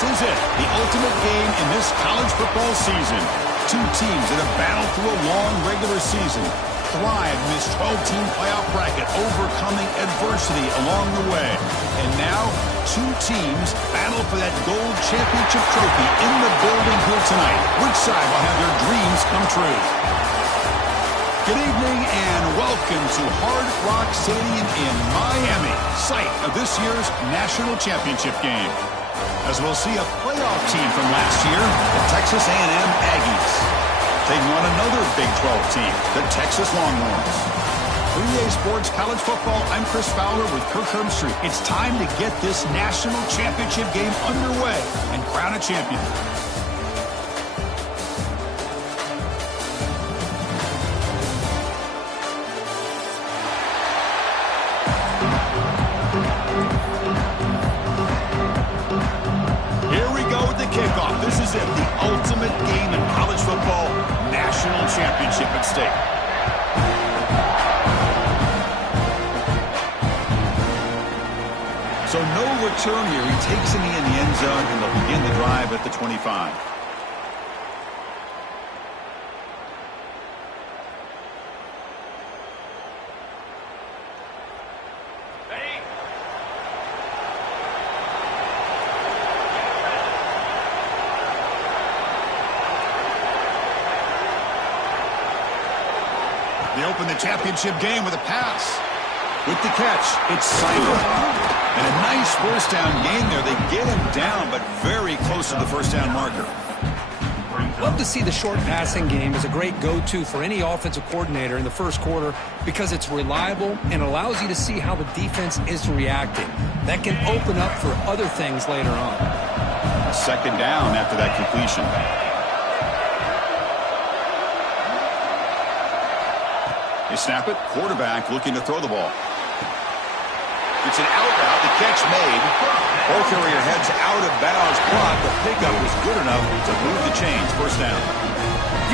This is it, the ultimate game in this college football season. Two teams that have battled through a long regular season, thrived in this 12-team playoff bracket, overcoming adversity along the way. And now, two teams battle for that gold championship trophy in the building here tonight. Which side will have their dreams come true? Good evening and welcome to Hard Rock Stadium in Miami, site of this year's national championship game. As we'll see a playoff team from last year, the Texas A&M Aggies, taking on another Big 12 team, the Texas Longhorns. For EA Sports College Football, I'm Chris Fowler with Kirk Herbstreit. It's time to get this national championship game underway and crown a champion. Kickoff. This is it, the ultimate game in college football, national championship at stake. So no return here. He takes it in the end zone, and they'll begin the drive at the 25. They open the championship game with a pass. With the catch, it's Simon. And a nice first down gain there. They get him down, but very close to the first down marker. Love to see the short passing game as a great go-to for any offensive coordinator in the first quarter because it's reliable and allows you to see how the defense is reacting. That can open up for other things later on. A second down after that completion. They snap it. Quarterback looking to throw the ball. It's an out route. The catch made. Ball carrier heads out of bounds. But the pickup was good enough to move the chains. First down.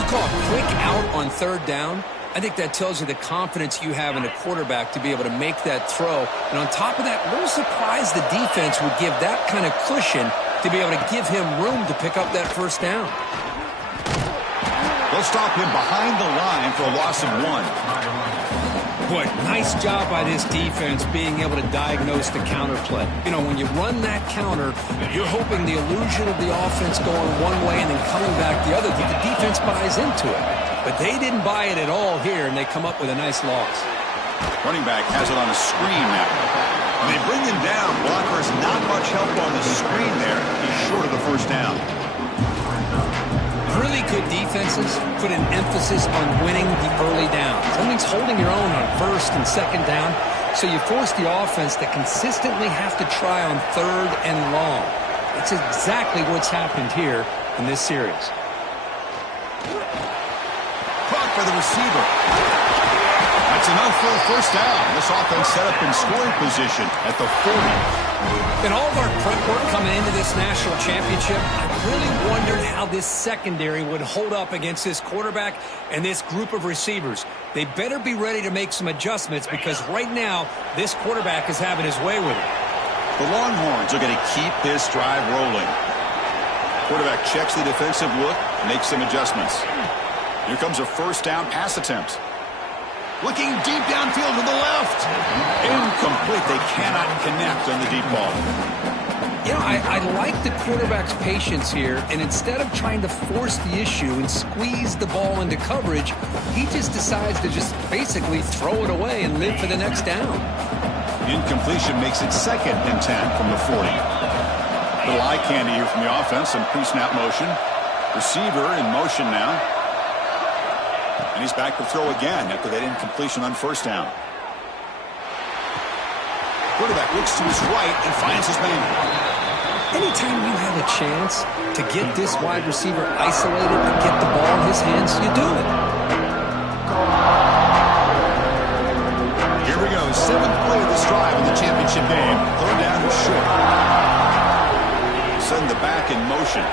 You call a quick out on third down. I think that tells you the confidence you have in a quarterback to be able to make that throw. And on top of that, a little surprised the defense would give that kind of cushion to be able to give him room to pick up that first down. They'll stop him behind the line for a loss of 1. Boy, nice job by this defense being able to diagnose the counter play. You know, when you run that counter, you're hoping the illusion of the offense going one way and then coming back the other, that the defense buys into it. But they didn't buy it at all here, and they come up with a nice loss. Running back has it on a screen now. When they bring him down, blockers not much help on the screen there. He's short of the first down. Really good defenses put an emphasis on winning the early downs. That means holding your own on first and second down, so you force the offense to consistently have to try on third and long. It's exactly what's happened here in this series. Caught by the receiver. That's enough for a first down. This offense set up in scoring position at the 40. In all of our prep work coming into this national championship, I really wondered how this secondary would hold up against this quarterback and this group of receivers. They better be ready to make some adjustments because right now, this quarterback is having his way with it. The Longhorns are going to keep this drive rolling. Quarterback checks the defensive look, makes some adjustments. Here comes a first down pass attempt. Looking deep downfield to the left. Incomplete. They cannot connect on the deep ball. You know, I like the quarterback's patience here, and instead of trying to force the issue and squeeze the ball into coverage, he just decides to just basically throw it away and live for the next down. Incompletion makes it 2nd and 10 from the 40. Little eye candy here from the offense, some pre-snap motion. Receiver in motion now. And he's back to throw again after that incompletion on first down. Quarterback looks to his right and finds his man. Anytime you have a chance to get this wide receiver isolated and get the ball in his hands, you do it. Here we go. 7th play of this drive in the championship game. Third down is short. Send the back in motion.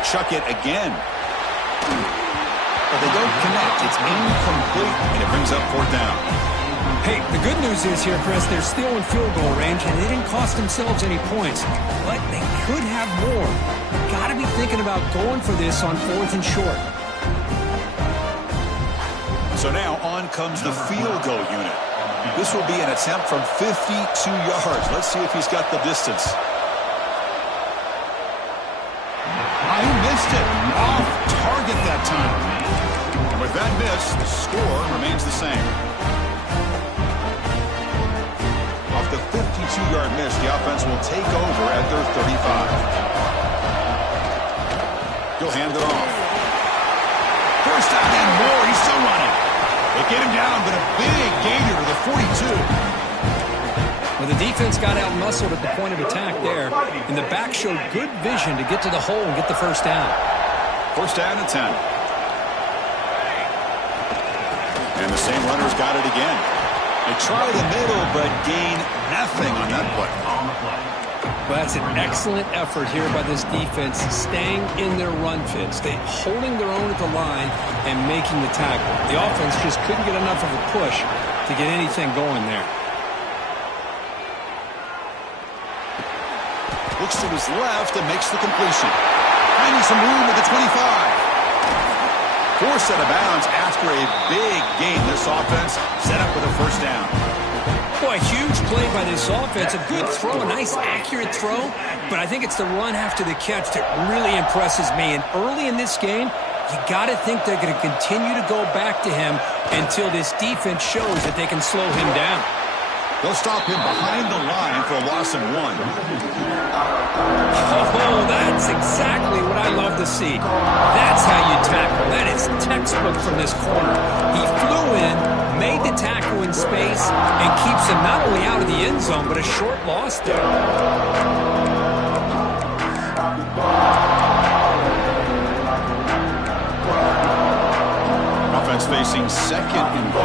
to chuck it again. But they don't connect. It's incomplete, and it brings up 4th down. Hey, the good news is here, Chris, they're still in field goal range, and they didn't cost themselves any points. But they could have more. Got to be thinking about going for this on 4th and short. So now on comes the field goal unit. This will be an attempt from 52 yards. Let's see if he's got the distance. He missed it. Off target that time. And with that miss, the score remains the same. Off the 52-yard miss, the offense will take over at their 35. He'll hand it off. First down and more. He's still running. They get him down, but a big gainer to the 42. Well, the defense got out-muscled at the point of attack there, and the back showed good vision to get to the hole and get the first down. First down and 10. And the same runner's got it again. They try the middle, but gain nothing on that play. Well, that's an excellent effort here by this defense, staying in their run fits, holding their own at the line and making the tackle. The offense just couldn't get enough of a push to get anything going there. Looks to his left and makes the completion. Finding some room at the 25. Forced out of bounds after a big gain. This offense set up with a first down. Boy, huge play by this offense. A good throw, a nice accurate throw. But I think it's the run after the catch that really impresses me. And early in this game, you got to think they're going to continue to go back to him until this defense shows that they can slow him down. They'll stop him behind the line for a loss of 1. Oh, that's exactly what I love to see. That's how you tackle. That is textbook from this corner. He flew in, made the tackle in space, and keeps him not only out of the end zone, but a short loss there. Offense facing 2nd and goal.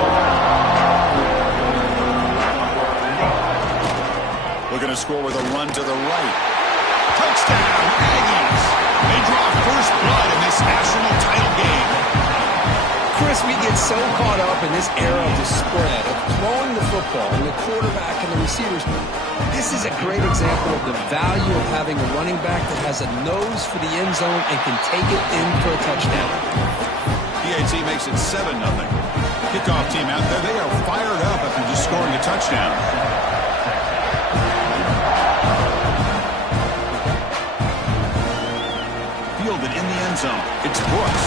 Looking to score with a run to the right. Touchdown, Aggies. They draw first blood in this national title game. Chris, we get so caught up in this era of the spread, of throwing the football, and the quarterback and the receivers. This is a great example of the value of having a running back that has a nose for the end zone and can take it in for a touchdown. PAT makes it 7-0. Kickoff team out there, they are fired up after just scoring a touchdown. Fielded in the end zone. It's Brooks.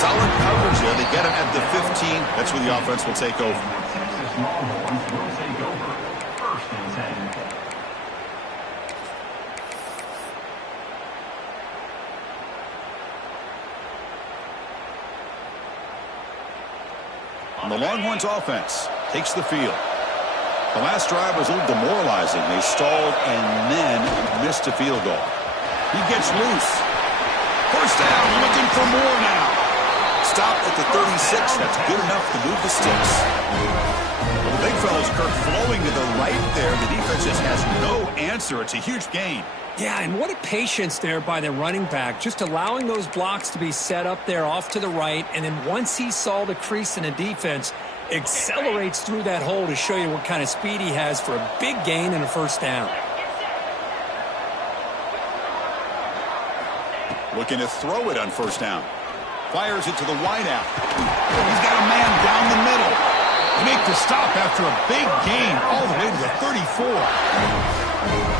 Solid coverage there. They get him at the 15. That's where the offense will take over. And the Longhorns offense takes the field. The last drive was a little demoralizing. They stalled and then missed a field goal. He gets loose. First down, looking for more now. Stop at the 36. That's good enough to move the sticks. Well, the big fellow's Kirk flowing to the right there. The defense just has no answer. It's a huge gain. Yeah, and what a patience there by the running back, just allowing those blocks to be set up there off to the right, and then once he saw the crease in the defense, accelerates through that hole to show you what kind of speed he has for a big gain and a first down. Looking to throw it on first down. Fires it to the wideout. He's got a man down the middle. They make the stop after a big gain all the way to the 34.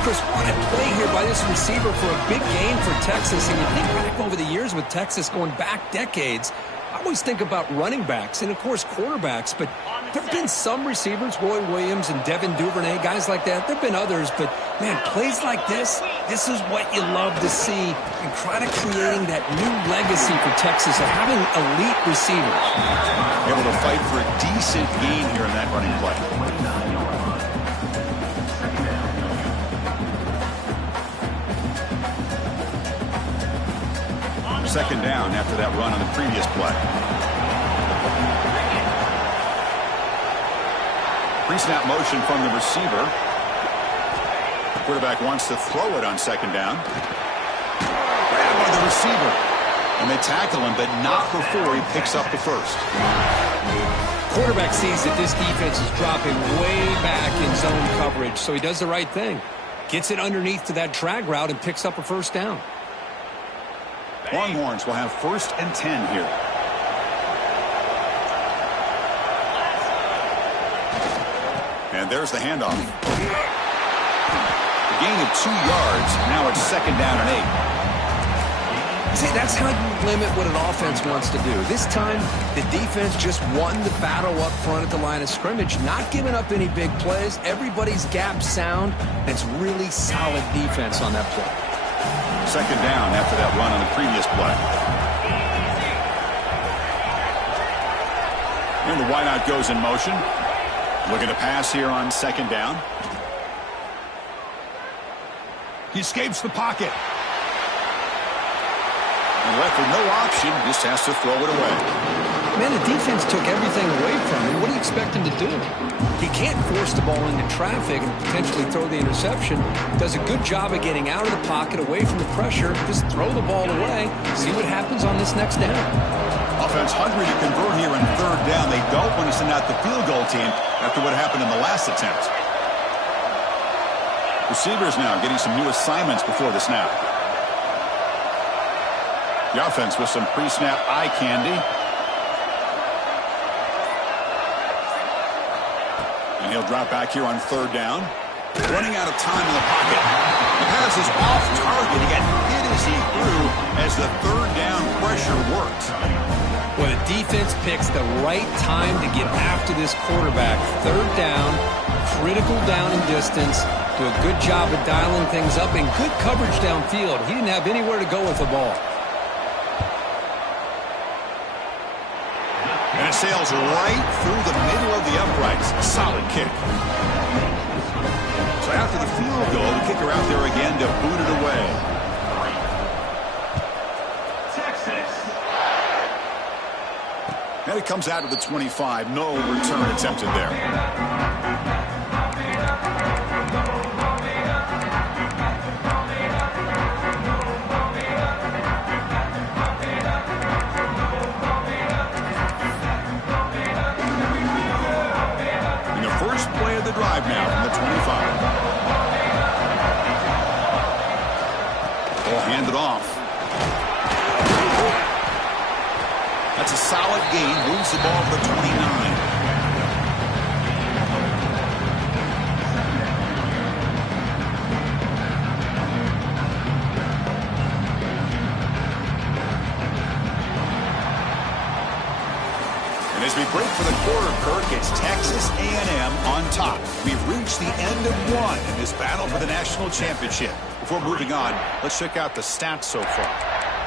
Chris, what a play here by this receiver for a big gain for Texas. And you think back over the years with Texas going back decades, I always think about running backs and, of course, quarterbacks. But there have been some receivers, Roy Williams and Devin Duvernay, guys like that. There have been others. But, man, plays like this is what you love to see. And kind of creating that new legacy for Texas of having elite receivers. Able to fight for a decent gain here in that running play. Second down after that run on the previous play. Pre-snap motion from the receiver. The quarterback wants to throw it on second down. Grabbed by the receiver. And they tackle him, but not before he picks up the first. Quarterback sees that this defense is dropping way back in zone coverage, so he does the right thing. Gets it underneath to that drag route and picks up a first down. Longhorns will have 1st and 10 here. And there's the handoff. A gain of 2 yards. Now it's 2nd down and 8. See, that's how you limit what an offense wants to do. This time, the defense just won the battle up front at the line of scrimmage, not giving up any big plays. Everybody's gap sound. It's really solid defense on that play. 2nd down after that run on the previous play. And the wideout goes in motion. Looking to pass here on 2nd down. He escapes the pocket. And left with no option, just has to throw it away. Man, the defense took everything away from him. What do you expect him to do? He can't force the ball into traffic and potentially throw the interception. Does a good job of getting out of the pocket, away from the pressure. Just throw the ball away. See what happens on this next down. Offense hungry to convert here in 3rd down. They don't want to send out the field goal team after what happened in the last attempt. Receivers now getting some new assignments before the snap. The offense with some pre-snap eye candy. And he'll drop back here on 3rd down. Running out of time in the pocket. The pass is off target. He got hit as he threw as the 3rd down pressure worked. Well, the defense picks the right time to get after this quarterback. 3rd down, critical down and distance. Do a good job of dialing things up and good coverage downfield. He didn't have anywhere to go with the ball. And it sails right through the middle of the uprights. A solid kick. So after the field goal, the kicker out there again to boot it away. And it comes out of the 25. No return attempted there. Drive now from the 25. They'll hand it off. That's a solid gain. Moves the ball to the 29. As we break for the quarter, Kirk, it's Texas A&M on top. We've reached the end of 1 in this battle for the national championship. Before moving on, let's check out the stats so far.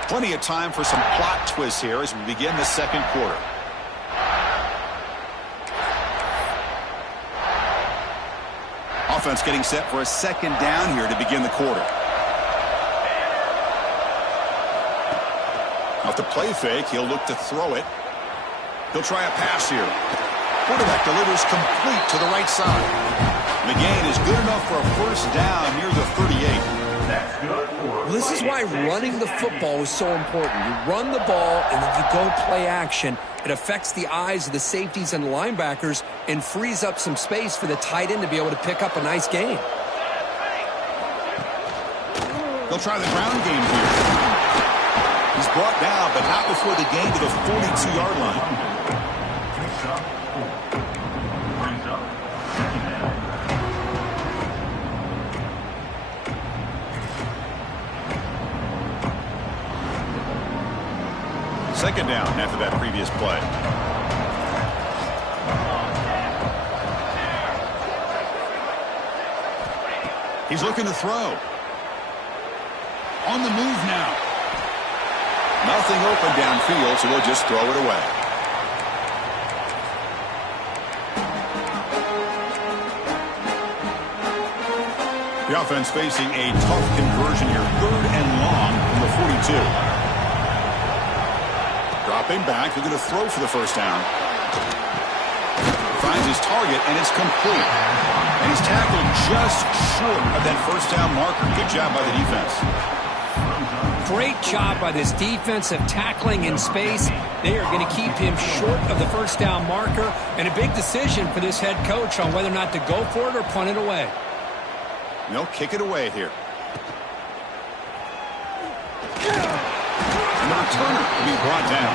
Plenty of time for some plot twists here as we begin the 2nd quarter. Offense getting set for a 2nd down here to begin the quarter. Off the play fake, he'll look to throw it. He'll try a pass here. Quarterback delivers complete to the right side. And the gain is good enough for a 1st down near the 38. That's good. Well, this is why running the football is so important. You run the ball and then you go play action. It affects the eyes of the safeties and linebackers and frees up some space for the tight end to be able to pick up a nice gain. They'll try the ground game here. He's brought down, but not before the gain to the 42-yard line. Second down after that previous play. He's looking to throw. On the move now. Nothing open downfield, so we'll just throw it away. The offense facing a tough conversion here. 3rd and long from the 42. Dropping back, they're going to throw for the 1st down. Finds his target, and it's complete. And he's tackled just short of that 1st down marker. Good job by the defense. Great job by this defense of tackling in space. They are going to keep him short of the first down marker, and a big decision for this head coach on whether or not to go for it or punt it away. They'll kick it away here. And the returner will be brought down.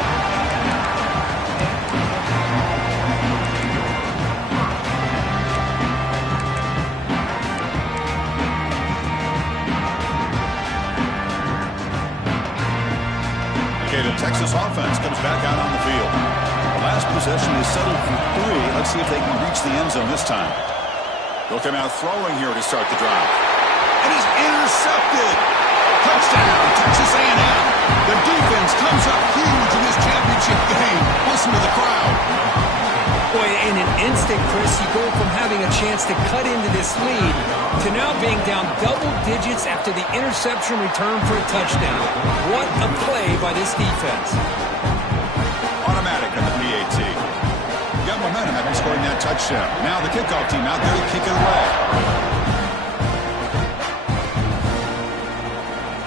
Okay, the Texas offense comes back out on the field. The last possession is settled for 3. Let's see if they can reach the end zone this time. They'll come out throwing here to start the drive. And he's intercepted. Touchdown, Texas A&M. The defense comes up huge in this championship game. Listen to the crowd. Boy, in an instant, Chris, you go from having a chance to cut into this lead to now being down double digits after the interception return for a touchdown. What a play by this defense. Automatic on the PAT. Got momentum after scoring that touchdown. Now the kickoff team out there to kick it away.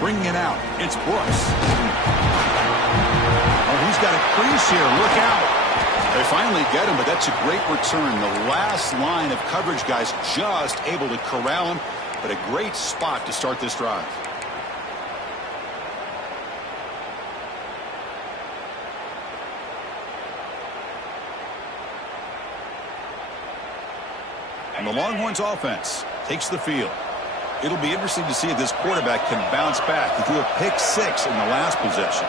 Bringing it out, it's Brooks. Oh, he's got a crease here. Look out. They finally get him, but that's a great return. The last line of coverage guys just able to corral him, but a great spot to start this drive. And the Longhorns offense takes the field. It'll be interesting to see if this quarterback can bounce back. He threw a pick 6 in the last possession.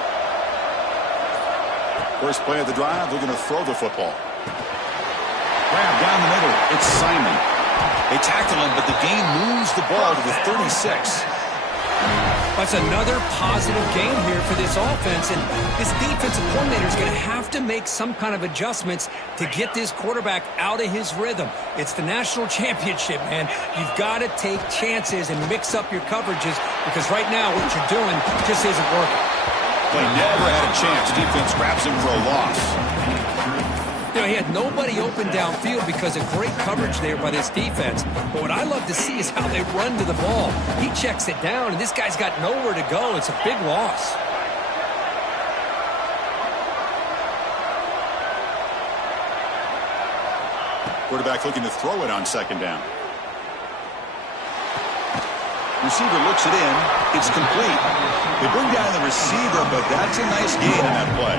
First play of the drive, they're going to throw the football. Grab down the middle. It's Simon. They tackle him, but the game moves the ball to the 36. That's another positive game here for this offense, and this defensive coordinator is going to have to make some kind of adjustments to get this quarterback out of his rhythm. It's the national championship, man. You've got to take chances and mix up your coverages, because right now what you're doing just isn't working. They never had a chance. Defense grabs him for a loss. You know, he had nobody open downfield because of great coverage there by this defense. But what I love to see is how they run to the ball. He checks it down, and this guy's got nowhere to go. It's a big loss. Quarterback looking to throw it on second down. Receiver looks it in. It's complete. They bring down the receiver, but that's a nice gain in that play.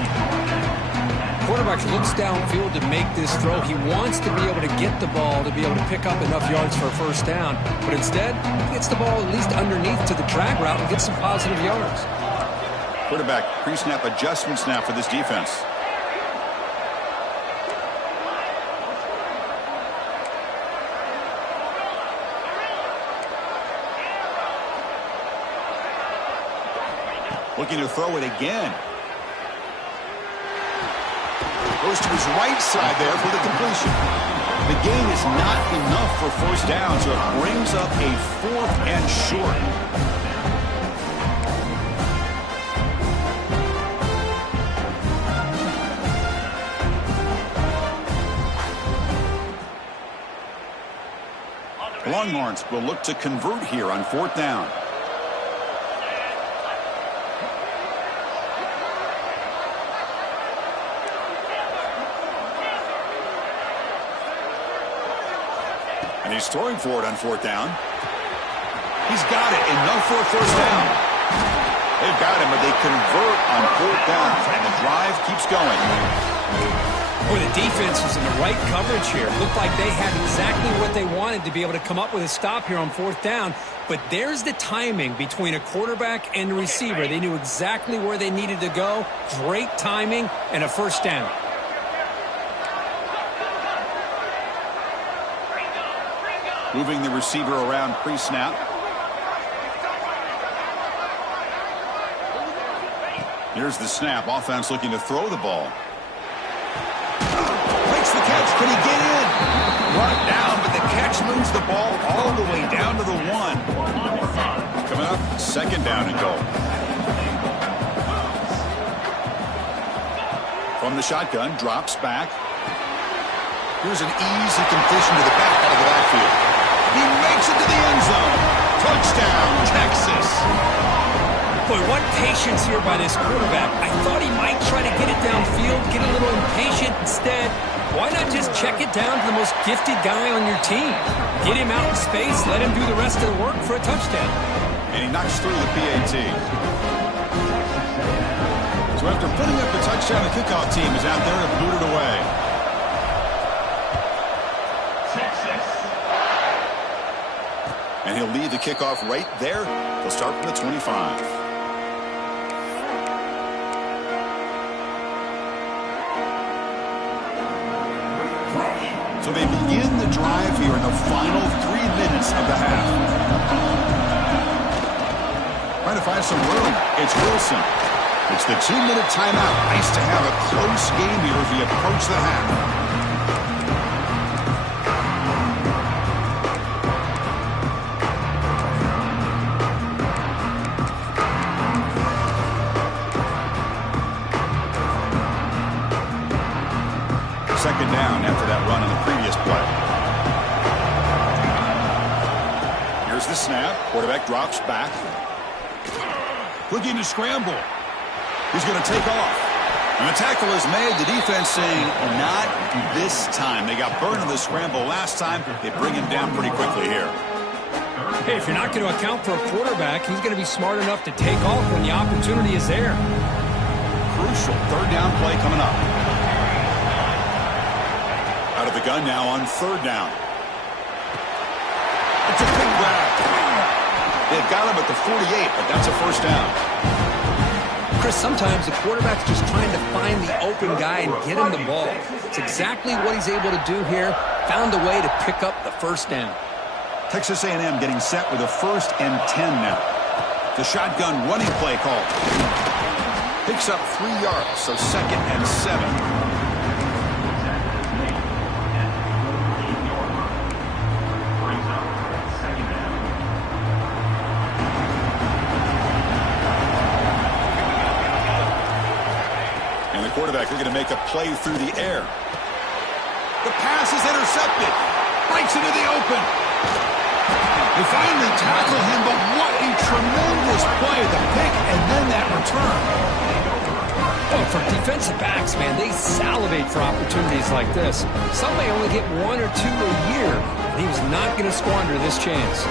Quarterback looks downfield to make this throw. He wants to be able to get the ball to be able to pick up enough yards for a first down. But instead, he gets the ball at least underneath to the drag route and gets some positive yards. Quarterback pre-snap adjustments now for this defense. Looking to throw it again. Goes to his right side there for the completion. The gain is not enough for first down, so it brings up a 4th and short. Longhorns will look to convert here on 4th down. And he's throwing for it on 4th down. He's got it. Enough for a first down. They've got him, but they convert on 4th down. And the drive keeps going. Boy, the defense was in the right coverage here. Looked like they had exactly what they wanted to be able to come up with a stop here on 4th down. But there's the timing between a quarterback and a receiver. They knew exactly where they needed to go. Great timing and a first down. Moving the receiver around pre-snap. Here's the snap. Offense looking to throw the ball. Makes the catch. Can he get in? Brought down, but the catch moves the ball all the way down to the 1. Coming up, 2nd down and goal. From the shotgun, drops back. Here's an easy completion to the back out of the backfield. He makes it to the end zone. Touchdown, Texas. Boy, what patience here by this quarterback. I thought he might try to get it downfield, get a little impatient. Instead, why not just check it down to the most gifted guy on your team? Get him out in space, let him do the rest of the work for a touchdown. And he knocks through the PAT. So after putting up the touchdown, the kickoff team is out there to boot it away. And he'll lead the kickoff right there. They'll start from the 25. So they begin the drive here in the final 3 minutes of the half. Trying to find some room. It's Wilson. It's the 2-minute timeout. Nice to have a close game here as we approach the half. Second down after that run on the previous play. Here's the snap. Quarterback drops back. Looking to scramble. He's going to take off. And the tackle is made. The defense saying, not this time. They got burned in the scramble last time. They bring him down pretty quickly here. Hey, if you're not going to account for a quarterback, he's going to be smart enough to take off when the opportunity is there. Crucial third down play coming up. Out of the gun now on third down. It's a big grab. They've got him at the 48, but that's a first down. Chris, sometimes the quarterback's just trying to find the open guy and get him the ball. It's exactly what he's able to do here. Found a way to pick up the first down. Texas A&M getting set with a 1st and 10 now. The shotgun running play call. Picks up 3 yards, so 2nd and 7. Quarterback looking to make a play through the air. The pass is intercepted. Breaks into the open. They finally tackle him, but what a tremendous play. The pick and then that return. Oh, for defensive backs, man, they salivate for opportunities like this. Some may only get 1 or 2 a year, and he was not going to squander this chance.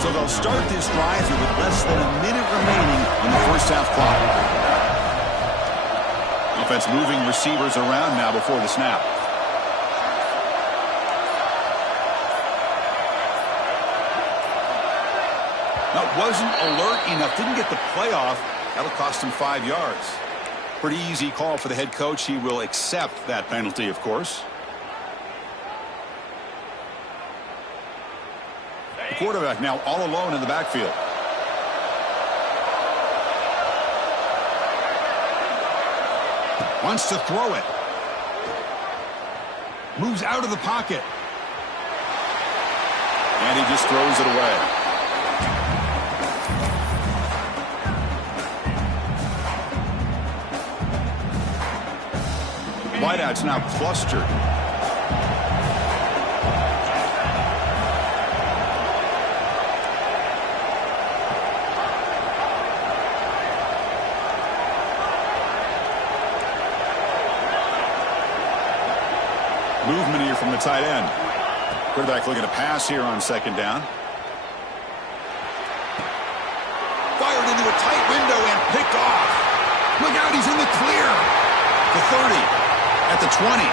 So they'll start this drive here with less than a minute remaining in the first half clock. Offense moving receivers around now before the snap. That wasn't alert enough. Didn't get the play off. That'll cost him 5 yards. Pretty easy call for the head coach. He will accept that penalty, of course. The quarterback now all alone in the backfield. Wants to throw it. Moves out of the pocket. And he just throws it away. Wideout's now clustered. Movement here from the tight end. Quarterback looking to pass here on 2nd down. Fired into a tight window and picked off. Look out, he's in the clear. The 30, at the 20.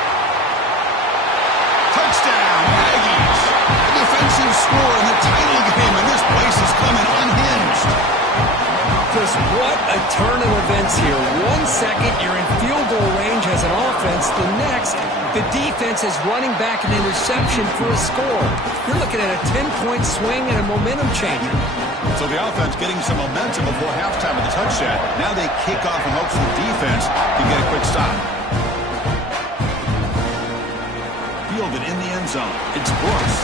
Touchdown, Aggies. A defensive score in the title game, and this place is coming unhinged. Chris, what a turn of events here. 1 second, you're in field goal range as an offense. The next, the defense is running back an interception for a score. You're looking at a 10-point swing and a momentum changer. So the offense getting some momentum before halftime with the touchdown. Now they kick off in hopes the defense can get a quick stop. Fielded in the end zone. It's Brooks.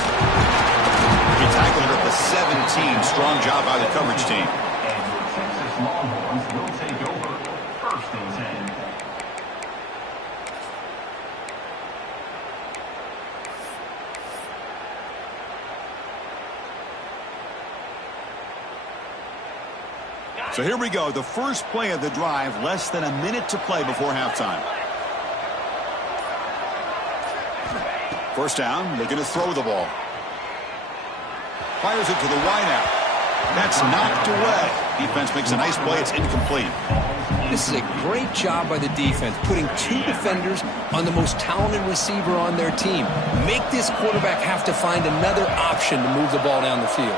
He tackled it at the 17. Strong job by the coverage team. Longhorns will take over 1st and 10. So here we go, the first play of the drive, less than a minute to play before halftime. First down, looking to throw the ball. Fires it to the wideout. That's knocked away. Defense makes a nice play. It's incomplete. This is a great job by the defense, putting two defenders on the most talented receiver on their team. Make this quarterback have to find another option to move the ball down the field.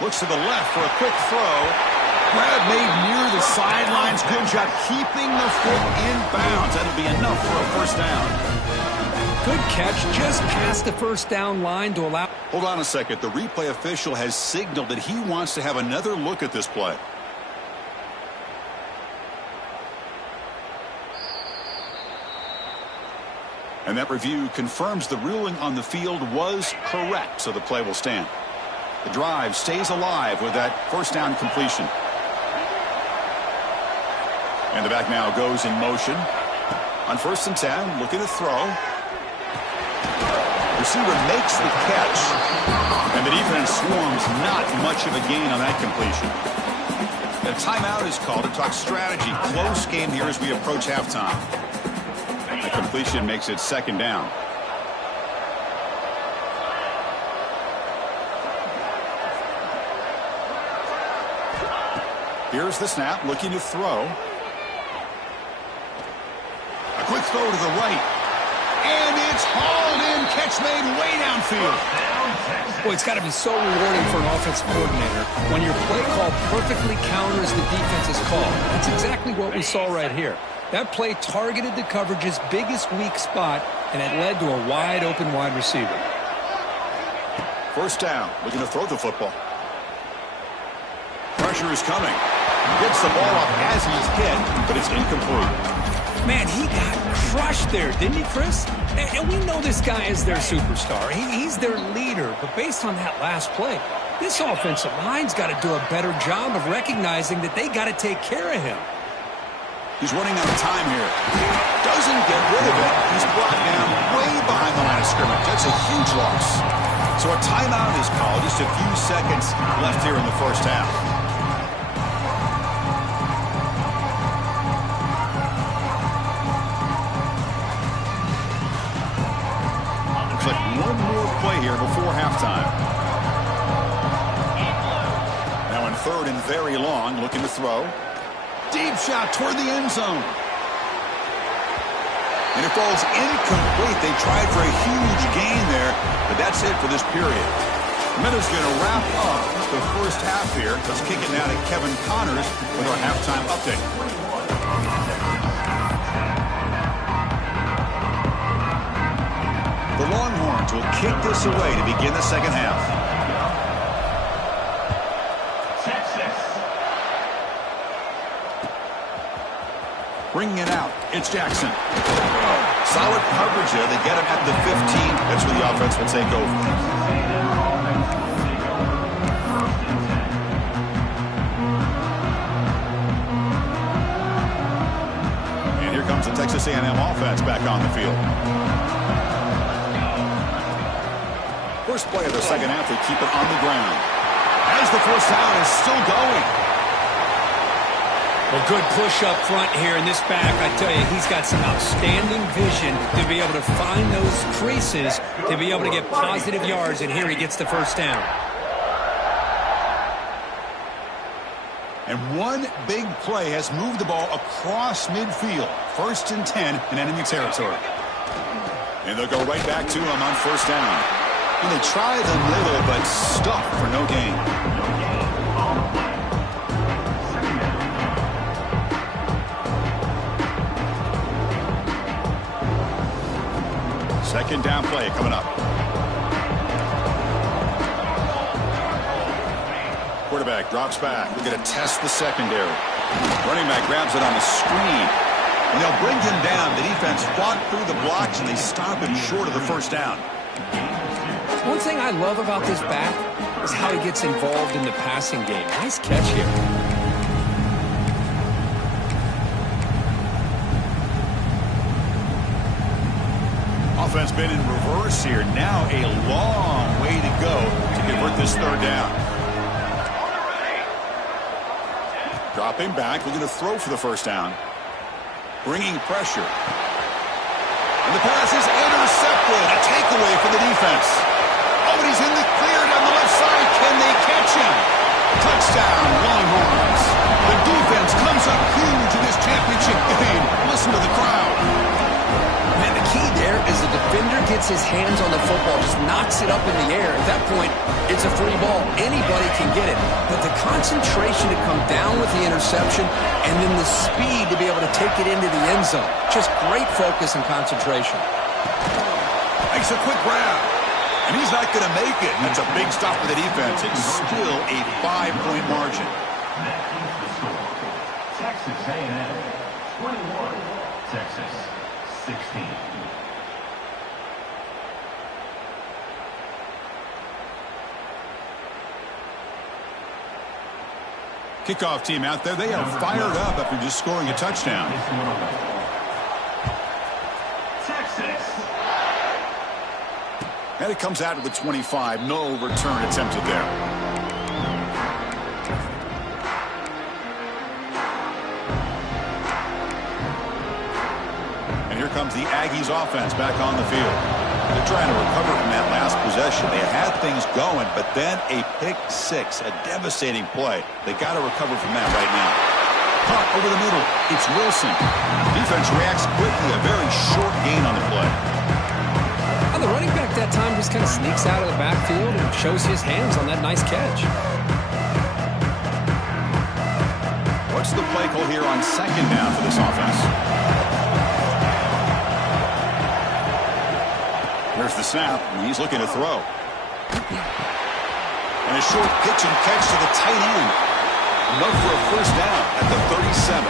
Looks to the left for a quick throw. Grab made near the sidelines. Good job keeping the foot in bounds. That'll be enough for a first down. Good catch, just past the first down line to allow... Hold on a second. The replay official has signaled that he wants to have another look at this play. And that review confirms the ruling on the field was correct, so the play will stand. The drive stays alive with that first down completion. And the back now goes in motion. On 1st and 10, looking to throw. Receiver makes the catch. And the defense swarms, not much of a gain on that completion. A timeout is called to talk strategy. Close game here as we approach halftime. A completion makes it 2nd down. Here's the snap, looking to throw. A quick throw to the right. And it's hauled in. Catch made way downfield. Boy, it's got to be so rewarding for an offensive coordinator when your play call perfectly counters the defense's call. That's exactly what we saw right here. That play targeted the coverage's biggest weak spot, and it led to a wide-open wide receiver. First down, looking to throw the football. Pressure is coming. Gets the ball up as he's hit, but it's incomplete. Man, he got crushed there, didn't he, Chris? And we know this guy is their superstar. He's their leader. But based on that last play, this offensive line's got to do a better job of recognizing that they got to take care of him. He's running out of time here. Doesn't get rid of it. He's brought down way behind the line of scrimmage. That's a huge loss. So a timeout is called. Just a few seconds left here in the first half. One more play here before halftime. Now in 3rd and very long, looking to throw. Deep shot toward the end zone. And it falls incomplete. They tried for a huge gain there, but that's it for this period. Minutes going to wrap up the first half here. Let's kick it now to Kevin Connors with our halftime update. The Longhorns will kick this away to begin the second half. Bringing it out, it's Jackson. Solid coverage there. They get him at the 15. That's where the offense will take over. And here comes the Texas A&M offense back on the field. First play of the second half, they keep it on the ground. As the first down is still going. Well, good push up front here in this back. I tell you, he's got some outstanding vision to be able to find those creases, to be able to get positive yards, and here he gets the first down. And one big play has moved the ball across midfield. 1st and 10 in enemy territory. And they'll go right back to him on first down. And they try the middle, but stuck for no gain. Second down play coming up. Quarterback drops back. We're going to test the secondary. Running back grabs it on the screen. And they'll bring him down. The defense fought through the blocks, and they stop him short of the first down. One thing I love about this back is how he gets involved in the passing game. Nice catch here. Offense been in reverse here. Now a long way to go to convert this third down. Dropping back, looking to throw for the first down. Bringing pressure. And the pass is intercepted. A takeaway for the defense. Oh, and he's in the clear down the left side. Can they catch him? Touchdown, Longhorns. The defense comes up huge in this championship game. Listen to the crowd. Man, the key there is the defender gets his hands on the football, just knocks it up in the air. At that point, it's a free ball. Anybody can get it. But the concentration to come down with the interception and then the speed to be able to take it into the end zone. Just great focus and concentration. Makes a quick grab. And he's not going to make it. That's a big stop for the defense. It's still a 5-point margin. That is the score. Texas A&M 21, Texas 16. Kickoff team out there. They are fired up after just scoring a touchdown. Texas. And it comes out to the 25. No return attempted there. And here comes the Aggies offense back on the field. They're trying to recover from that last possession. They had things going, but then a pick six, a devastating play. They got to recover from that right now. Caught over the middle. It's Wilson. Defense reacts quickly. A very short gain on the play. The running back that time just kind of sneaks out of the backfield and shows his hands on that nice catch. What's the play call here on second down for this offense? Here's the snap, and he's looking to throw. And a short pitch and catch to the tight end. Enough for a first down at the 37.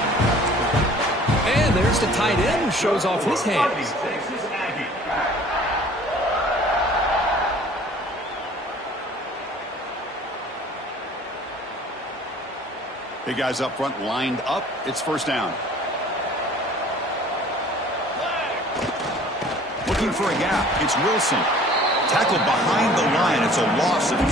And there's the tight end who shows off his hands. Big guys up front lined up. It's first down. Looking for a gap. It's Wilson. Tackled behind the line. It's a loss of 2.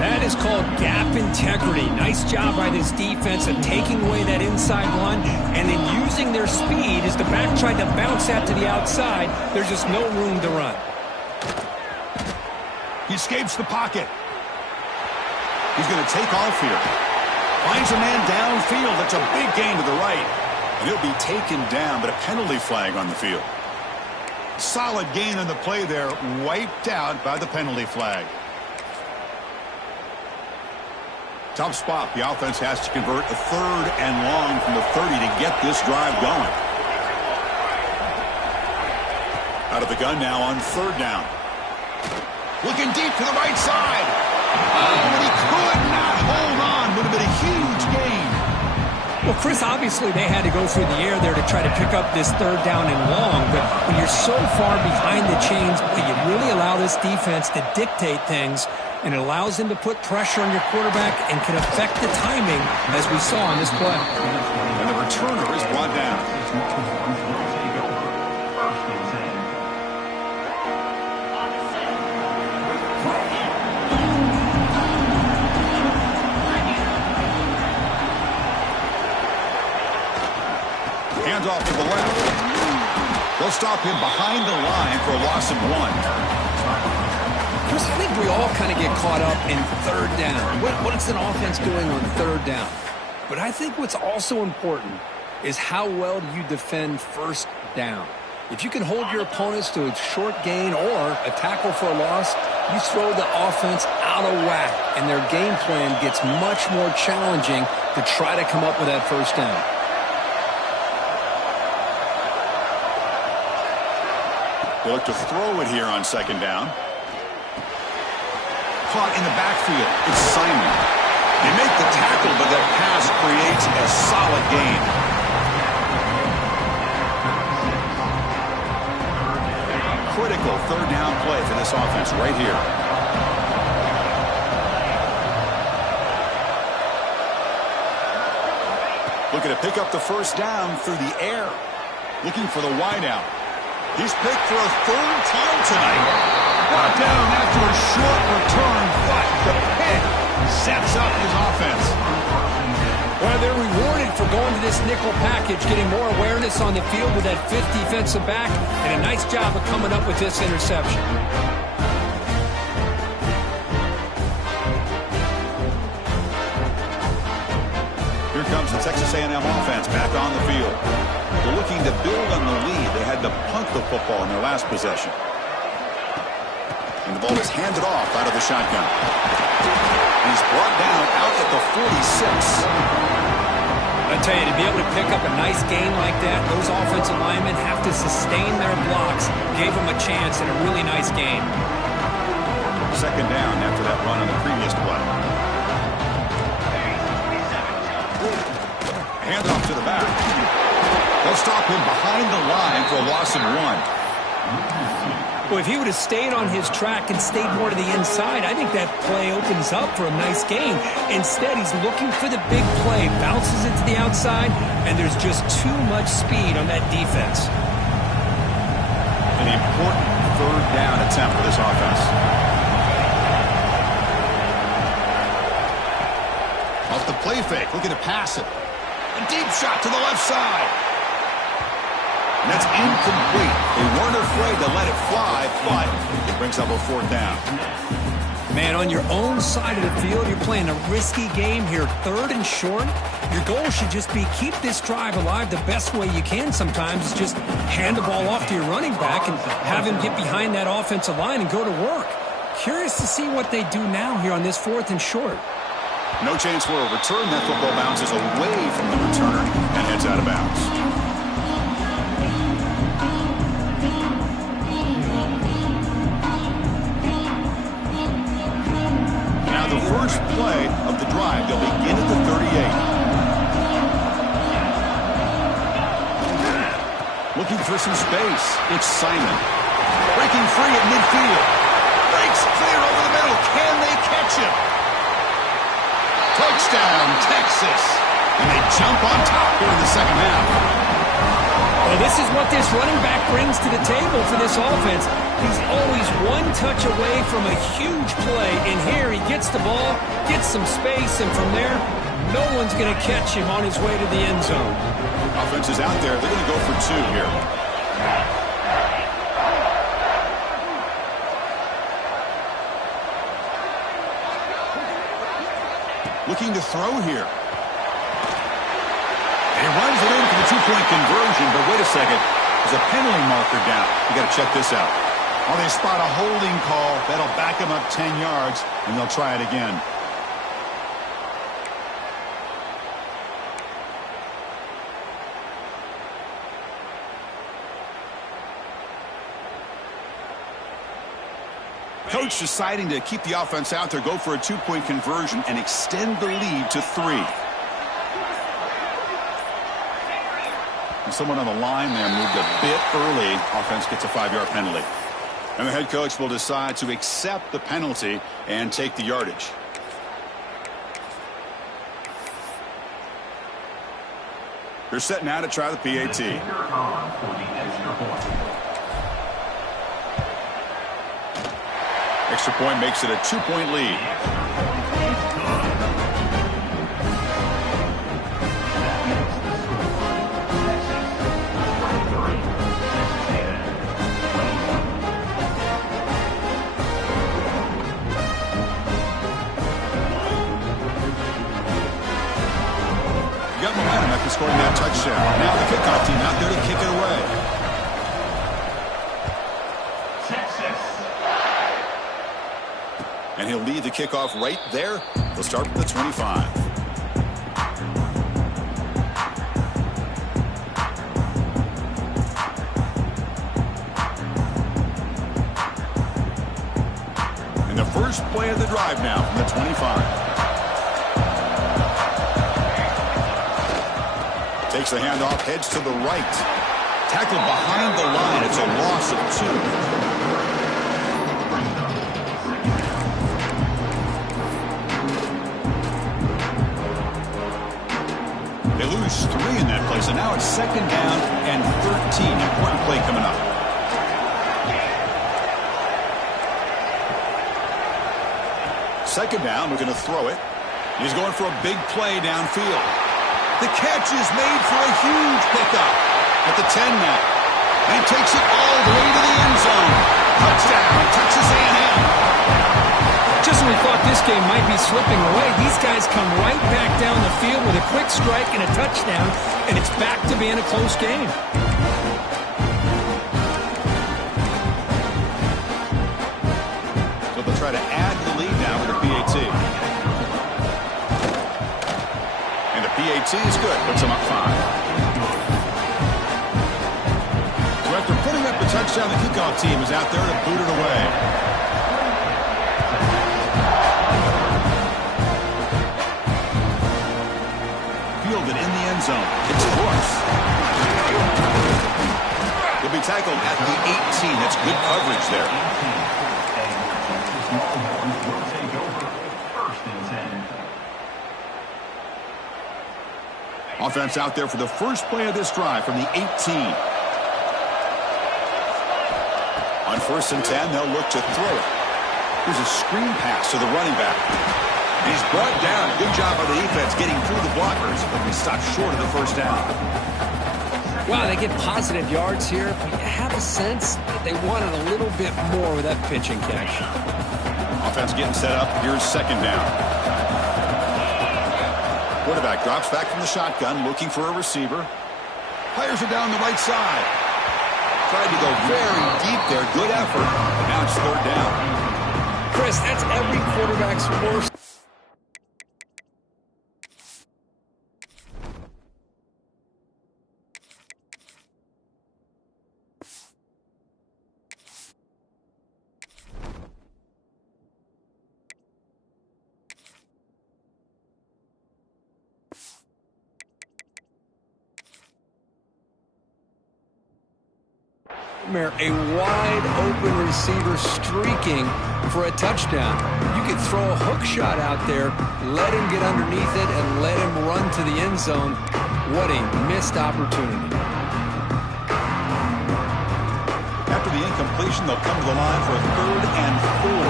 That is called gap integrity. Nice job by this defense of taking away that inside run and then using their speed as the back tried to bounce out to the outside. There's just no room to run. He escapes the pocket. He's going to take off here. Finds a man downfield. That's a big gain to the right. And he'll be taken down, but a penalty flag on the field. Solid gain on the play there. Wiped out by the penalty flag. Tough spot. The offense has to convert a 3rd and long from the 30 to get this drive going. Out of the gun now on 3rd down. Looking deep to the right side. Oh, and he could not hold on. Would have been a huge gain. Well, Chris, obviously they had to go through the air there to try to pick up this 3rd down and long. But when you're so far behind the chains, you really allow this defense to dictate things. And it allows them to put pressure on your quarterback and can affect the timing, as we saw in this play. And the returner is brought down. Hands off to the left. They'll stop him behind the line for a loss of 1. Chris, I think we all kind of get caught up in 3rd down. What is an offense doing on 3rd down? But I think what's also important is how well do you defend 1st down. If you can hold your opponents to a short gain or a tackle for a loss, you throw the offense out of whack, and their game plan gets much more challenging to try to come up with that 1st down. They look to throw it here on 2nd down. Caught in the backfield. It's Simon. They make the tackle, but that pass creates a solid gain. Critical 3rd down play for this offense right here. Looking to pick up the 1st down through the air. Looking for the wideout. He's picked for a 3rd time tonight. Brought down after a short return, but the pick sets up his offense. Well, they're rewarded for going to this nickel package, getting more awareness on the field with that fifth defensive back, and a nice job of coming up with this interception. Here comes the Texas A&M offense back on the field. They're looking to build on the lead. They had to punt the football in their last possession. And the ball is handed off out of the shotgun. He's brought down out at the 46. I tell you, to be able to pick up a nice gain like that, those offensive linemen have to sustain their blocks. Gave them a chance in a really nice game. Second down after that run on the previous play. Hand off to the back. They'll stop him behind the line for a loss of 1. Well, if he would have stayed on his track and stayed more to the inside, I think that play opens up for a nice gain. Instead, he's looking for the big play, bounces it to the outside, and there's just too much speed on that defense. An important third down attempt for this offense. Off the play fake, looking to pass it. A deep shot to the left side. And that's incomplete. They weren't afraid to let it fly, but it brings up a fourth down. Man, on your own side of the field, you're playing a risky game here, 3rd and short. Your goal should just be keep this drive alive the best way you can sometimes is just hand the ball off to your running back and have him get behind that offensive line and go to work. Curious to see what they do now here on this 4th and short. No chance for a return. That football bounces away from the returner and heads out of bounds. The first play of the drive, they'll begin at the 38. Looking for some space. It's Simon. Breaking free at midfield. Breaks clear over the middle. Can they catch him? Touchdown, Texas. And they jump on top here in the second half. Well, this is what this running back brings to the table for this offense. He's always one touch away from a huge play, and here he gets the ball, gets some space, and from there, no one's going to catch him on his way to the end zone. Offense is out there. They're going to go for 2 here. Looking to throw here. He runs it in for the 2-point conversion, but wait a second. There's a penalty marker down. You got to check this out. Oh, they spot a holding call. That'll back them up 10 yards, and they'll try it again. Coach deciding to keep the offense out there, go for a 2-point conversion, and extend the lead to 3. And someone on the line there moved a bit early. Offense gets a 5-yard penalty. And the head coach will decide to accept the penalty and take the yardage. They're set now to try the PAT. Extra point makes it a 2-point lead. Scoring that touchdown. Now the kickoff team out there to kick it away. Texas. And he'll lead the kickoff right there. They'll start with the 25. And the first play of the drive now from the 25. Takes the handoff, heads to the right. Tackled behind the line. It's a loss of 2. They lose 3 in that play, so now it's 2nd down and 13. Important play coming up. Second down, we're going to throw it. He's going for a big play downfield. The catch is made for a huge pickup at the 10 now. And takes it all the way to the end zone. Touchdown, Texas A&M. Just when we thought this game might be slipping away, these guys come right back down the field with a quick strike and a touchdown, and it's back to being a close game. So they'll try to add the lead now with the PAT. And the PAT is good. Puts them up 5. So after putting up the touchdown, the kickoff team is out there to boot it away. Fielded in the end zone. It's close. He'll be tackled at the 18. That's good coverage there. Offense out there for the first play of this drive from the 18. On 1st and 10, they'll look to throw it. Here's a screen pass to the running back. And he's brought down. Good job by the defense getting through the blockers, but we stopped short of the first down. Wow, they get positive yards here, but you have a sense that they wanted a little bit more with that pitch and catch. Offense getting set up. Here's 2nd down. Quarterback drops back from the shotgun, looking for a receiver. Fires it down the right side. Tried to go very deep there. Good effort. Now it's 3rd down. Chris, that's every quarterback's worst. A wide-open receiver streaking for a touchdown. You could throw a hook shot out there, let him get underneath it, and let him run to the end zone. What a missed opportunity. After the incompletion, they'll come to the line for a 3rd and 4.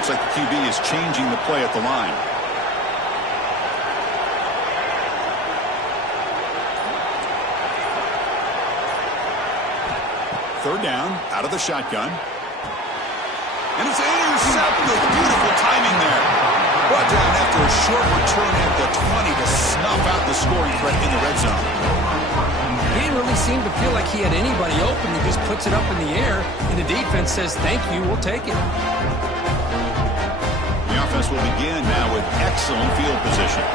Looks like the QB is changing the play at the line. Third down, out of the shotgun. And it's intercepted. Beautiful timing there. Brought down after a short return at the 20 to snuff out the scoring threat in the red zone. He didn't really seem to feel like he had anybody open. He just puts it up in the air, and the defense says, thank you, we'll take it. The offense will begin now with excellent field position.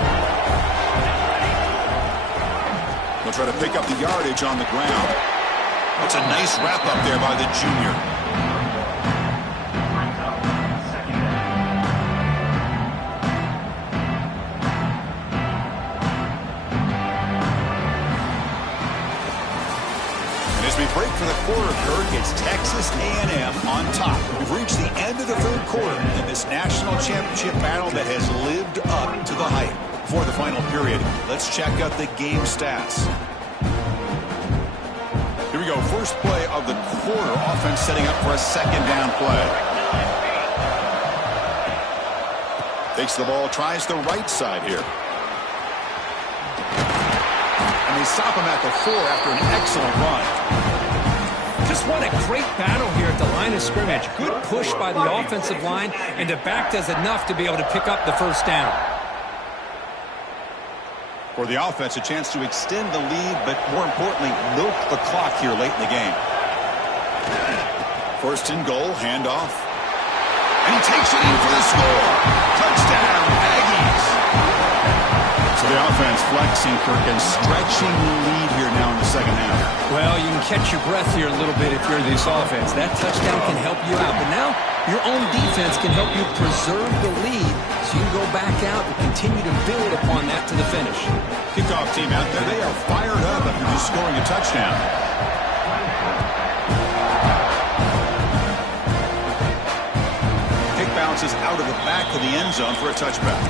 They'll try to pick up the yardage on the ground. That's a nice wrap-up there by the junior. And as we break for the quarter, Kirk, it's Texas A&M on top. We've reached the end of the 3rd quarter in this national championship battle that has lived up to the hype. Before the final period, let's check out the game stats. Here we go. First play of the quarter. Offense setting up for a 2nd down play. Takes the ball, tries the right side here. And they stop him at the 4 after an excellent run. Just what a great battle here at the line of scrimmage. Good push by the offensive line, and the back does enough to be able to pick up the first down. For the offense, a chance to extend the lead, but more importantly, milk the clock here late in the game. 1st and goal, handoff. And he takes it in for the score. Touchdown, Aggies. So the offense flexing, Kirk, and stretching the lead here now in the 2nd half. Well, you can catch your breath here a little bit if you're this offense. That touchdown can help you out. But now your own defense can help you preserve the lead so you can go back out and continue to build upon that to the finish. Kickoff team out there, they are fired up after just scoring a touchdown. Kick bounces out of the back of the end zone for a touchback.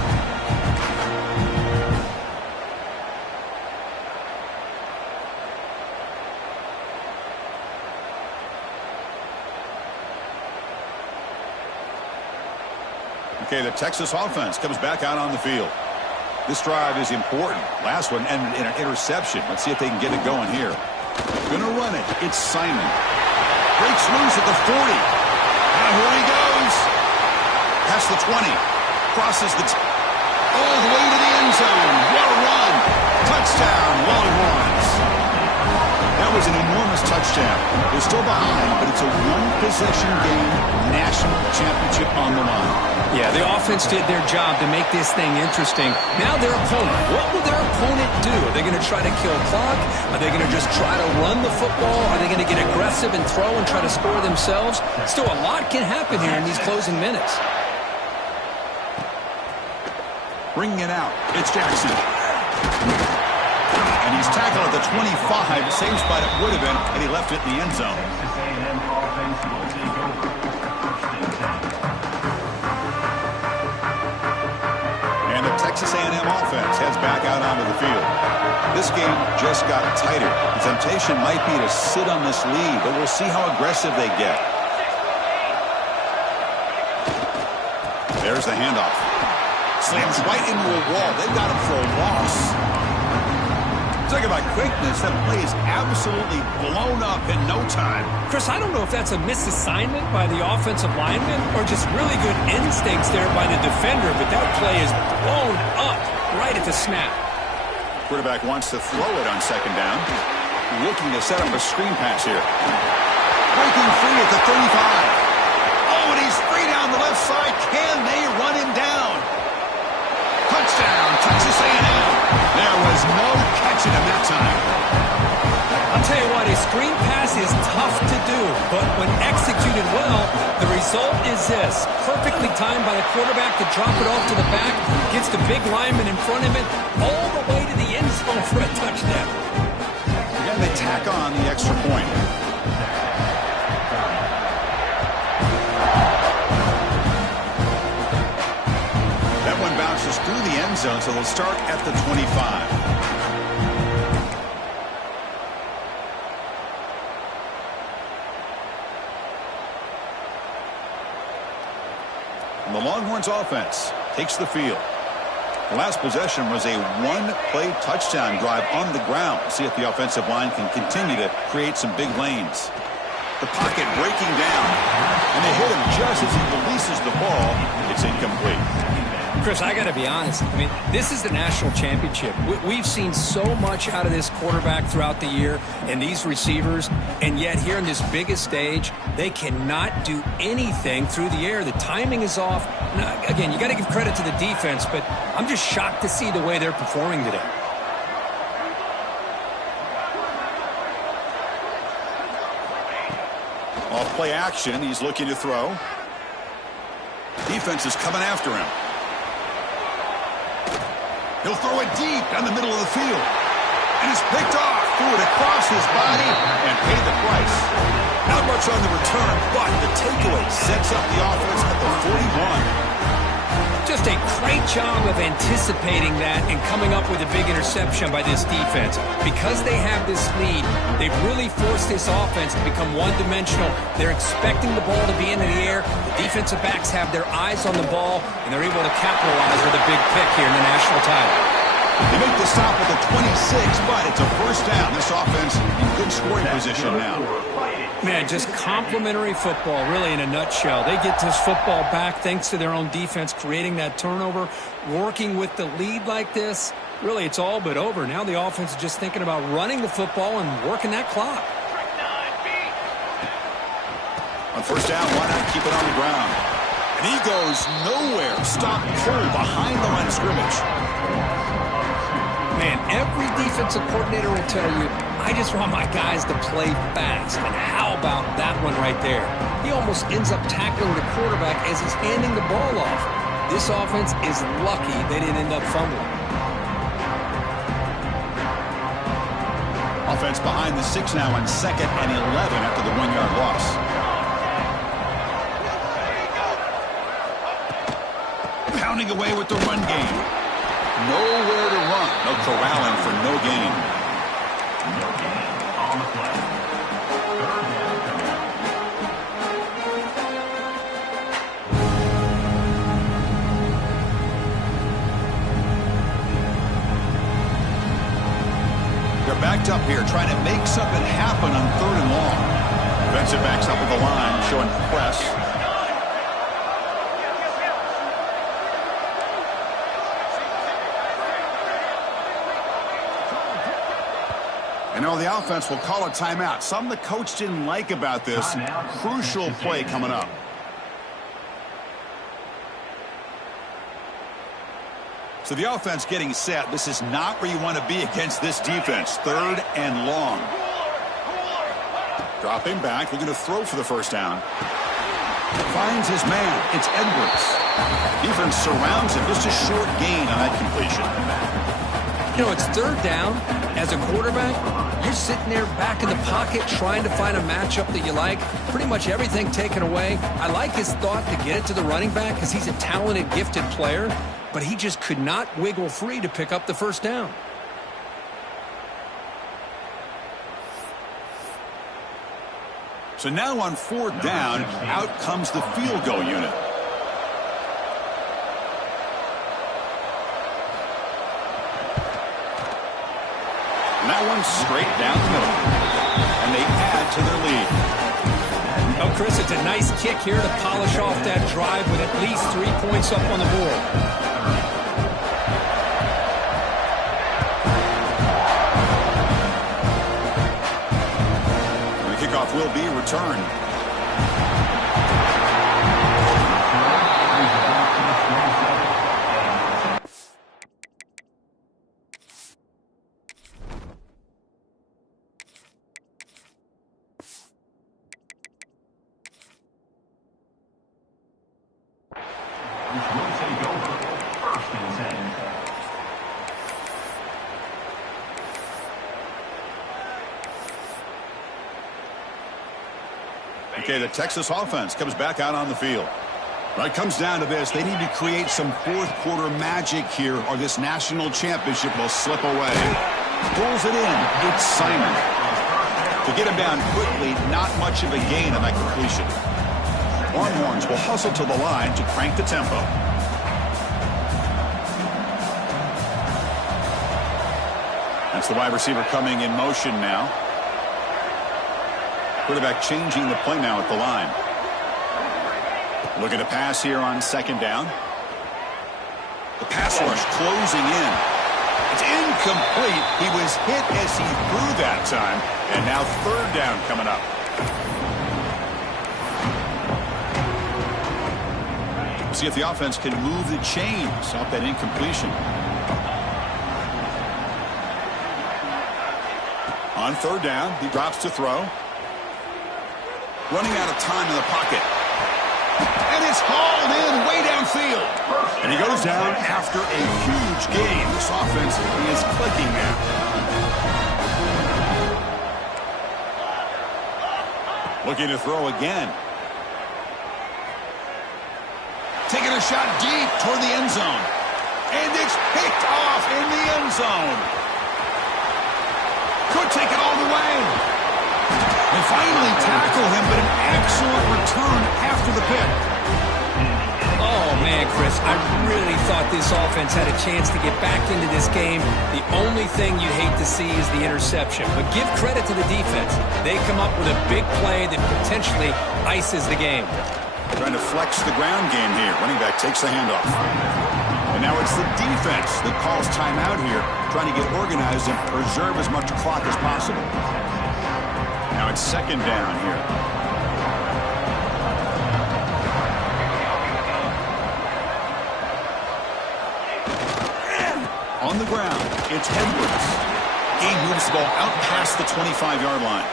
Okay, the Texas offense comes back out on the field. This drive is important. Last one ended in an interception. Let's see if they can get it going here. Gonna run it. It's Simon. Breaks loose at the 40. Now here he goes. Past the 20. Crosses the all the way to the end zone. What a run. Touchdown, Longhorns. That was an enormous touchdown. They're still behind, but it's a one-possession game, national championship on the line. Yeah, the offense did their job to make this thing interesting. Now their opponent. What will their opponent do? Are they going to try to kill clock? Are they going to just try to run the football? Are they going to get aggressive and throw and try to score themselves? Still, a lot can happen here in these closing minutes. Bringing it out. It's Jackson. And he's tackled at the 25. Same spot it would have been, and he left it in the end zone. And the Texas A&M offense heads back out onto the field. This game just got tighter. The temptation might be to sit on this lead, but we'll see how aggressive they get. There's the handoff. Slams right into a wall. They've got him for a loss. Talk about quickness. That play is absolutely blown up in no time. Chris, I don't know if that's a misassignment by the offensive lineman or just really good instincts there by the defender, but that play is blown up right at the snap. Quarterback wants to throw it on second down. Looking to set up a screen pass here. Breaking free at the 35. Oh, and he's free down the left side. Can they run him down? Touchdown, Texas A&M. There was no catching him that time. I'll tell you what, a screen pass is tough to do, but when executed well, the result is this. Perfectly timed by the quarterback to drop it off to the back, gets the big lineman in front of it, all the way to the end zone for a touchdown. Again, they tack on the extra point. Through the end zone, so they'll start at the 25. And the Longhorns offense takes the field. The last possession was a one-play touchdown drive on the ground. See if the offensive line can continue to create some big lanes. The pocket breaking down, and they hit him just as he releases the ball. It's incomplete. Chris, I got to be honest. I mean, this is the national championship. We've seen so much out of this quarterback throughout the year and these receivers, and yet here in this biggest stage, they cannot do anything through the air. The timing is off. Now, again, you got to give credit to the defense, but I'm just shocked to see the way they're performing today. Off play action, he's looking to throw. Defense is coming after him. He'll throw it deep down the middle of the field. And it's picked off. Threw it across his body and paid the price. Not much on the return, but the takeaway sets up the offense at the 41. Just a great job of anticipating that and coming up with a big interception by this defense. Because they have this lead, they've really forced this offense to become one-dimensional. They're expecting the ball to be in the air. The defensive backs have their eyes on the ball, and they're able to capitalize with a big pick here in the national title. They make the stop at the 26, but it's a first down. This offense in good scoring position now. Man, just complimentary football, really, in a nutshell. They get this football back thanks to their own defense, creating that turnover, working with the lead like this. Really, it's all but over. Now the offense is just thinking about running the football and working that clock. On first down, why not keep it on the ground? And he goes nowhere. Stop cold behind the line of scrimmage. Man, every defensive coordinator will tell you, I just want my guys to play fast. And how about that one right there? He almost ends up tackling the quarterback as he's handing the ball off. This offense is lucky they didn't end up fumbling. Offense behind the 6 now on 2nd and 11 after the 1-yard loss. Pounding away with the run game. Nowhere to run. No corralling for no gain. No gain on the play. Third down. 3 They're backed up here, trying to make something happen on 3rd and long. Defensive backs up at the line, showing press. And now the offense will call a timeout. Something the coach didn't like about this. Crucial play coming up. So the offense getting set. This is not where you want to be against this defense. 3rd and long. Dropping back, looking to throw for the first down. Finds his man. It's Edwards. Defense surrounds him. Just a short gain on that completion. You know, it's 3rd down. As a quarterback, you're sitting there back in the pocket trying to find a matchup that you like. Pretty much everything taken away. I like his thought to get it to the running back because he's a talented, gifted player, but he just could not wiggle free to pick up the first down. So now on 4th down, out comes the field goal unit. And that one's straight down the middle. And they add to their lead. Oh, Chris, it's a nice kick here to polish off that drive with at least 3 points up on the board. And the kickoff will be returned. Okay, the Texas offense comes back out on the field. Well, it comes down to this. They need to create some 4th quarter magic here, or this national championship will slip away. Pulls it in. It's Simon. To get him down quickly, not much of a gain on that completion. Longhorns will hustle to the line to crank the tempo. That's the wide receiver coming in motion now. Quarterback changing the play now at the line. Looking to pass here on 2nd down. The pass rush closing in. It's incomplete. He was hit as he threw that time. And now 3rd down coming up. See if the offense can move the chains off that incompletion. On 3rd down, he drops to throw. Running out of time in the pocket. And it's hauled in way downfield. And he goes down after a huge gain. This offense is clicking now. Looking to throw again. Taking a shot deep toward the end zone. And it's picked off in the end zone. Could take it all the way. They finally tackle him, but an excellent return after the pick. Oh, man, Chris, I really thought this offense had a chance to get back into this game. The only thing you hate to see is the interception. But give credit to the defense. They come up with a big play that potentially ices the game. Trying to flex the ground game here. Running back takes the handoff. And now it's the defense that calls timeout here, trying to get organized and preserve as much clock as possible. Now it's 2nd down here. On the ground, it's Edwards. He moves the ball out past the 25-yard line.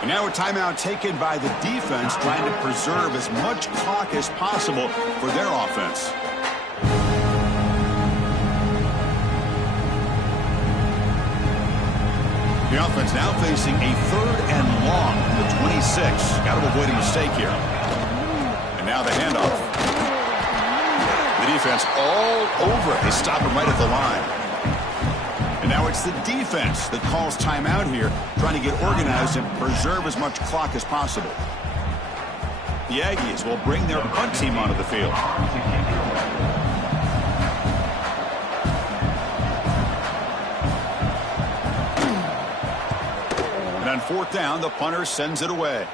And now a timeout taken by the defense, trying to preserve as much clock as possible for their offense. The offense now facing a 3rd and long from the 26. Got to avoid a mistake here. And now the handoff. The defense all over it. They stop him right at the line. And now it's the defense that calls timeout here, trying to get organized and preserve as much clock as possible. The Aggies will bring their punt team onto the field. fourth down, the punter sends it away.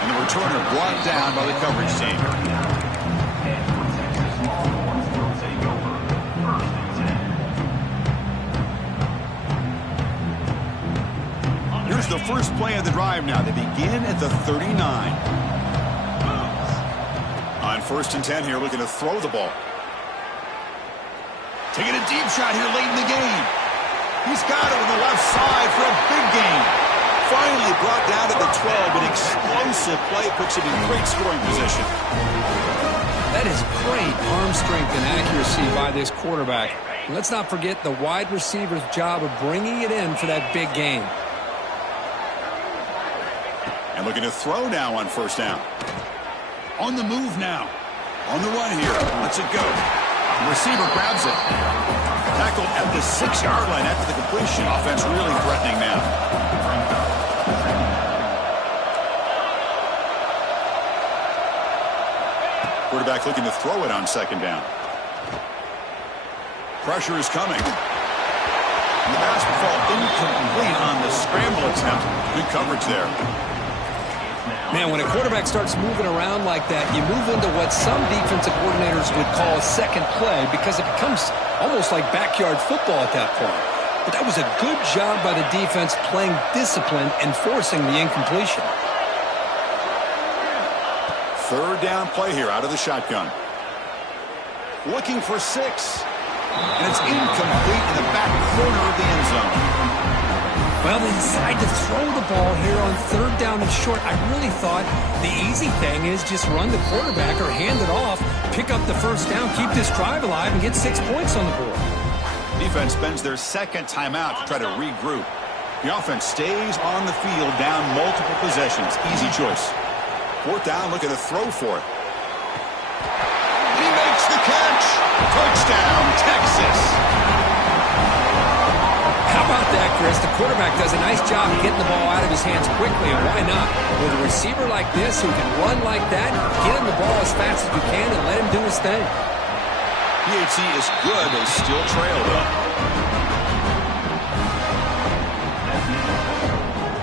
And the returner brought down by the coverage team. Here's the first play of the drive now. They begin at the 39. On 1st and 10 here, looking to throw the ball. Taking a deep shot here late in the game. He's got it on the left side for a big gain. Finally brought down to the 12. An explosive play puts him in great scoring position. That is great arm strength and accuracy by this quarterback. And let's not forget the wide receiver's job of bringing it in for that big gain. And looking to throw now on 1st down. On the move now. On the run here. Lets it go. The receiver grabs it. Tackled at the 6-yard line after the completion. Offense really threatening now. Quarterback looking to throw it on 2nd down. Pressure is coming. And the pass will fall incomplete on the scramble attempt. Good coverage there. Man, when a quarterback starts moving around like that, you move into what some defensive coordinators would call a second play because it becomes almost like backyard football at that point. But that was a good job by the defense playing discipline and forcing the incompletion. 3rd down play here out of the shotgun. Looking for 6. And it's incomplete in the back corner of the end zone. Well, they decide to throw the ball here on 3rd down and short. I really thought the easy thing is just run the quarterback or hand it off, pick up the 1st down, keep this drive alive, and get 6 points on the board. Defense spends their 2nd timeout to try to regroup. The offense stays on the field down multiple possessions. Easy choice. 4th down, looking to throw for it. He makes the catch. Touchdown, Texas. How about that, Chris? The quarterback does a nice job of getting the ball out of his hands quickly, and why not? With a receiver like this who can run like that, get him the ball as fast as you can and let him do his thing. PHC is good. They still trail, though.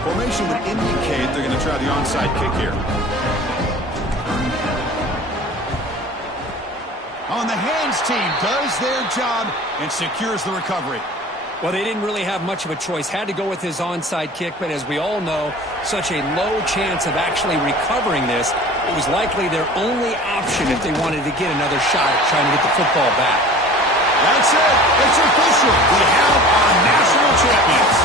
Formation would indicate they're going to try the onside kick here. On the hands team does their job and secures the recovery. Well, they didn't really have much of a choice. Had to go with his onside kick, but as we all know, such a low chance of actually recovering this. It was likely their only option if they wanted to get another shot at trying to get the football back. That's it. It's official. We have our national champions.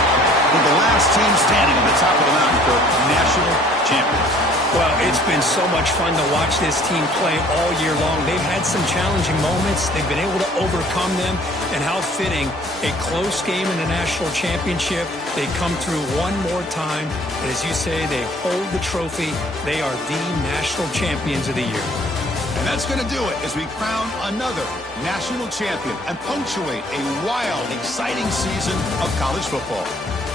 With the last team standing on the top of the mountain for national champions. Well, it's been so much fun to watch this team play all year long. They've had some challenging moments. They've been able to overcome them. And how fitting, a close game in the national championship. They come through one more time. And as you say, they hold the trophy. They are the national champions of the year. And that's going to do it as we crown another national champion and punctuate a wild, exciting season of college football.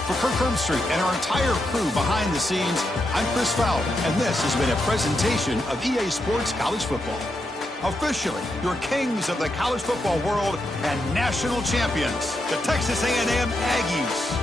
For Kirk Herbstreit and our entire crew behind the scenes, I'm Chris Fowler, and this has been a presentation of EA Sports College Football. Officially, your kings of the college football world and national champions, the Texas A&M Aggies.